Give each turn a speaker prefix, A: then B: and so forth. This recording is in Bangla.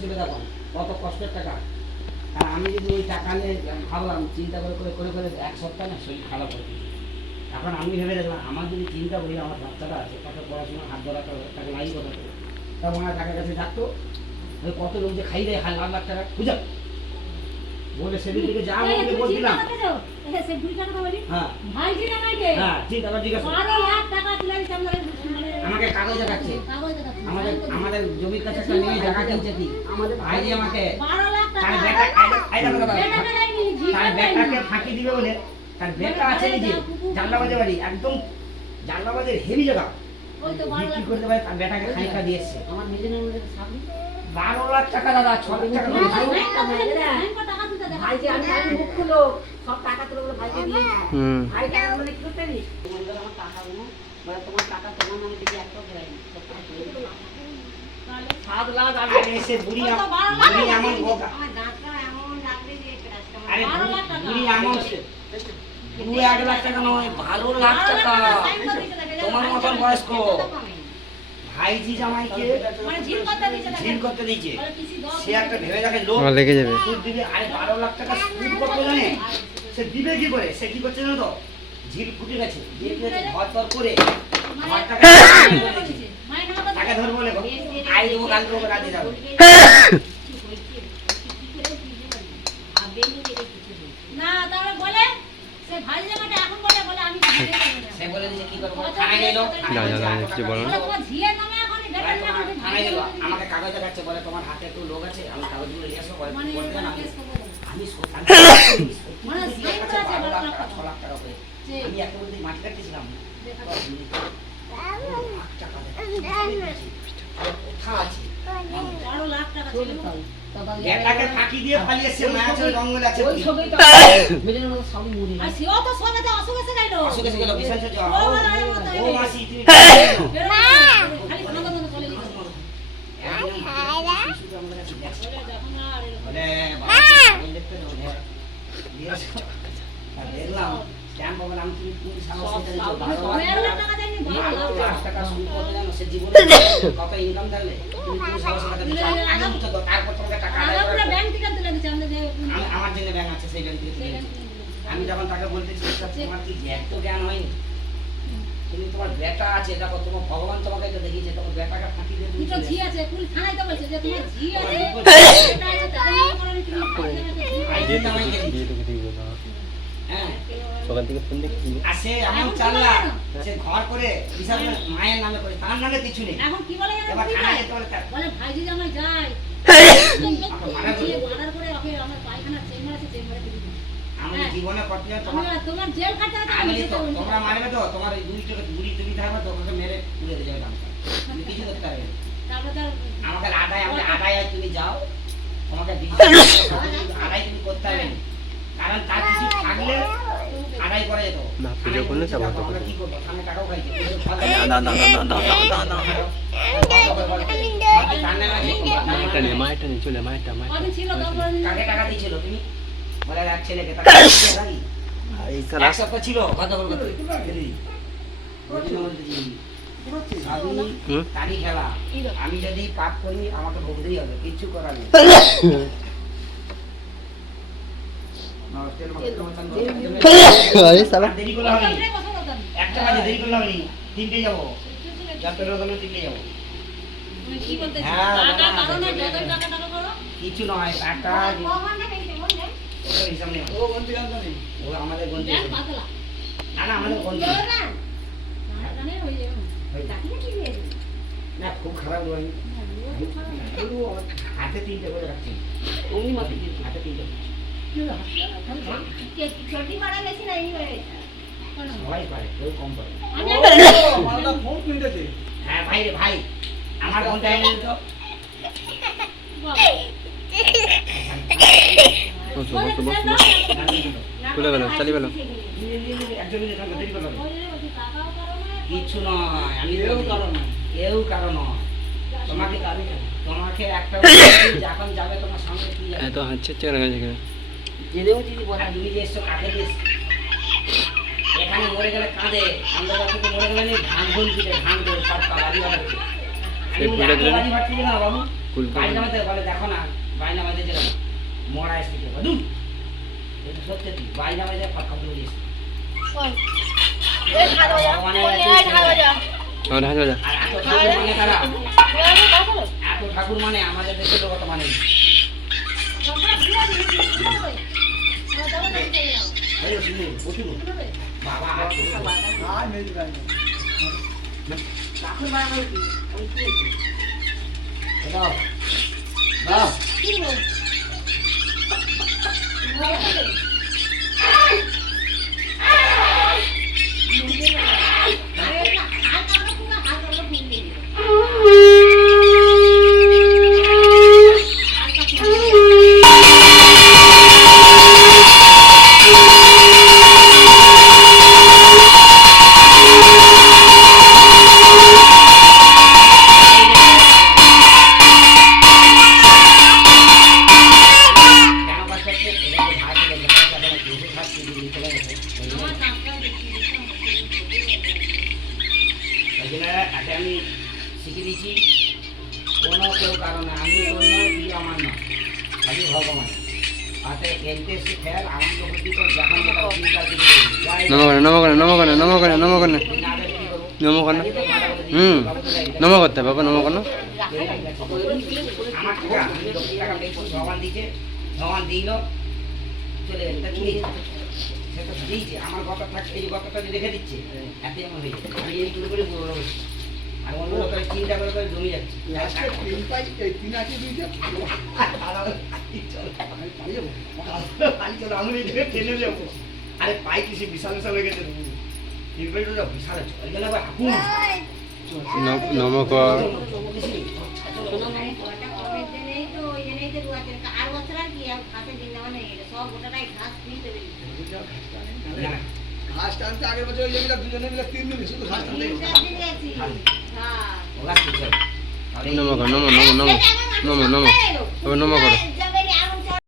A: ছিল তখন কত কষ্টের টাকা? আর আমি যদি ওই টাকা নিয়ে ভাবলাম, চিন্তা করে করে করে করে এক সপ্তাহ না, শরীর খারাপ হয়ে। এখন আমি ভেবে দেখলাম, আমার যদি চিন্তা করি, আমার বাচ্চাটা আছে তাকে পড়াশোনা, হাত ধরাতে হবে তাকে করতে হবে তখন আমার টাকা কাছে ডাকতো কত লোক যে খাই দেয় লাখ লাখ টাকা খুঁজা বলে সেদিন থেকে যা আমাকে বলছিলাম। হ্যাঁ।
B: নামাইতে।
A: হ্যাঁ আমাকে কাগজ দেখাচ্ছে। আমাদের আমাদের জমির কাছে একটা মেয়ে জায়গা কিনছে কি? আমাদের ভাই আমাকে তার। ফাঁকি দিবে বলে? তার বেটা আছে নিজে জানলাবাজে বাড়ি একদম জানলাবাজের হেভি জায়গা। বিক্রি করতে পারে তার বেটাকে খানিকা দিয়ে এসছে।
B: আমার নিজের।
A: বারো লাখ টাকা দাদা ছ লাখ টাকা
B: না,
A: করে
B: ভাই,
A: দিয়েছে।
B: ব্যাংকটা তুলে দিতে, ব্যাংকটা টাকা তুলতে দেখাচ্ছে।
C: ভাই যে আমি আমি মুখ খুলো সব টাকা তুলে বলে ভাইকে দিয়ে দিই।
D: হুম
C: ভাই টাকা। মানে
A: লাখ দু এক টাকা নয় টাকা। তোমার মতন বয়স্ক। ভাইজি জামাইকে
B: মানে ঝিল করতে।
A: ঝিল করতে দিয়েছে। সে একটা ভেবে দেখে লোক
D: লেগে যাবে।
A: সুদ দিবে আরে বারো লাখ টাকা সুদ কত জানে? সে দিবে কি করে? সে কি করছে জানো তো? ঝিল ফুটে গেছে। ঝিল ফুটে গেছে, ঘর তর করে
B: মানে নামে তো
A: তাকে ধরবো বলে আই দেবো কাল দেবো যাবে।
C: নেই।
B: না তাহলে বলে সে ভাই জামাটা এখন বলে বলে আমি
A: আমাকে কাগজ দেখাচ্ছে বলে তোমার হাতে একটু লোক আছে আমি কাগজগুলো নিয়ে আসব বলে
B: মানে।
A: আমি
B: মানে
A: ছ লাখ টাকা আমি বলতে মাটি কাটতেছিলাম
B: দেখা
A: লাখ টাকা দেখাচ্ছি। আরে কোথা আছে
B: বারো লাখ টাকা ছিল
A: বেটাকে ফাঁকি দিয়ে পালিয়েছে মায়া ছেলে আছে।
C: ওই ছবিই তো মেজের মতো সবই মুড়ি
B: আর সেও তো সবে তো অসুখ এসে গেল
A: অসুখ এসে গেল বিশাল সহ্য
B: ও।
A: মাসি তুমি
B: খালি খানা দানা চলে
A: বাবা। আর দেখলাম স্ট্যাম্প বাবার আমি তুমি কোন
B: পনেরো লাখ
A: টাকা- কত জানো? সে জীবনে কত income থাকলে? তুমি কোন তো, তারপর তোমাকে টাকা আদায়
B: আগে পুরো
A: করে-
B: ব্যাংক থেকে তুলে দিচ্ছে আমাদের যে
A: আমি- আমার জন্য ব্যাংক আছে সেই থেকে তুলে
B: সেই
A: দিচ্ছি।
B: ব্যাংক থেকে
A: আমি যখন তাকে বলতেছি "আচ্ছা, তোমার কি এত জ্ঞান হয়নি? তুমি তোমার বেটা আছে দেখো তোমার ভগবান তোমাকে তো দেখিয়েছে তোমার বেটাকে ফাঁকি দিয়ে তুমি
B: দুটো ঝি আছে পুলিশ থানায় তো বলছে যে তোমার ঝি আছে
A: তোমার
B: এটা আছে তাকে নিয়ে করো তুমি ভাই জামাইকে ঝি
A: আই
D: বিয়ে
A: দিয়ে
D: তো
A: আমাকে
D: বিয়ে তো ঠিক বলো
A: হ্যাঁ।
D: সকাল থেকে ফোন দেখছি।
A: আর সে এমন চাল্লা সে ঘর করে বিশাল মায়ের নামে করে তার নামে কিছু নেই।
B: এখন কি বলে জানো
A: বলে
B: ভাইজি জামাই যায়
A: মারা
B: ঝিয়ে
A: করে।
B: মার্ডার করে ওকে আমার পায়খানা চেম্বার আছে চেম্বারে ফেলে দিই
A: আমি
B: হ্যাঁ।
A: জীবনে করতে তোমার
B: তোমার জেল কাটতে হবে
A: আমি
B: আমি
A: তো তোমরা মারবে তো তোমার এই দুই চোখে বুড়ি তুমি থাকবে তো ওকে মেরে তুলে দিয়ে যাবে তুমি কিছু করতে পারবে। আমাকে আদায় আমাকে আদায় তুমি যাও তোমাকে দিচ্ছি। আদায় তুমি করতে না। কারণ তার কিছু থাকলে আদায় করা যেত।
D: না, পুজো করলে
A: থানায়
D: তারপর তো
A: আমরা
D: করব।
A: কি করব? সামনে টাকাও খাইছে।
D: না, না, না, না, না, না, না, মায়েরটা নিয়ে চলে মায়েরটা মায়েরটা
A: কাকে টাকা দিয়েছিল তুমি? ছিল কথা বলব আমি খেলা। আমি যদি পাপ করি আমাকে ভুগতেই হবে কিচ্ছু করার নেই। একটা দেরি তিনটে যাব। যা পেরো তিনটে যাব।
B: কি বলতে
A: হ্যাঁ, কিছু নয় টাকা ওটা হিসাব নেই ও আমাদের গন্তি না না আমাদের গন্তি
B: না
A: না খুব খারাপ নয় হাতে তিনটে করে রাখছি
C: অমনি মাথা।
A: হাতে তিনটে সবাই পারে কেউ কম পারে
B: আমি
A: হ্যাঁ ভাই রে ভাই আমার ফোনটা এনে দিত
D: সমস্ত বস্তু খুলে গেল চালিয়ে গেল
A: একজন মিনিট থাকবে, দেরি করলাম
B: টাকাও করো না
A: কিচ্ছু নয় আমি কেউ কারণ কেউ কারণ তোমাকে তোমাকে একটা যখন যাবে তোমার সামনে কি
D: এত হাঁচছে চেয়ার গেছে কেন
C: জেনেও যদি বলে
A: তুমি যে এসছো কাকে দিয়ে এখানে মরে গেলে কাঁদে আমরা মরে গেলে ধান ধান সব কাবাডি
D: ফুলটা
A: বাজি বাবু। বাইনা মাঝে বলে দেখো না বাইনা যে মরা এসেছে বুঝুন এটা সত্যি তুই বাইনা মাঝে ফাঁকা আর এত ঠাকুর মানে মানে আমাদের দেশে তো কত মানে বাবা
C: ঠাকুর
A: Oh, জন্য একে আমি শিখে দিচ্ছি কোনো কেউ কারণে আমি নয় তুই আমার নয় খালি ভগবান। হাতে খেলতে এসে খেল আনন্দ করতে কর যখন যেটা চিন্তা
D: নম করে নম করে নম করে নম করে নম করে।
A: না হলে কি করব?
D: নম করে
A: আমি তো মাথা করে দিচ্ছি,
D: হুম নম করতে হবে বাবা নম কর।
A: আমি ভগবান ভগবান দিল চলে কি? সে তো দিয়েছে আমার গত থাকছে এই গতটা যে রেখে দিচ্ছে এতে আমার হয়ে যাচ্ছে আমি এই করে করে বড় বড় আর অন্য লোকের চিন্তা করে করে জমি যাচ্ছে আরে পাই কিসে বিশাল বিশাল হয়ে গেছে বিশাল আছে ওই জন্য আবার আগুন
D: নম- নম কর
A: না,
E: ঘাস টানতে আগের বছর ওই জমিটা দুজনে মিলে তিন দিন শুধু ঘাস টানতে
A: নমো নমো নমো
D: নম নমো নম নম নম নম নম বাবা নম করো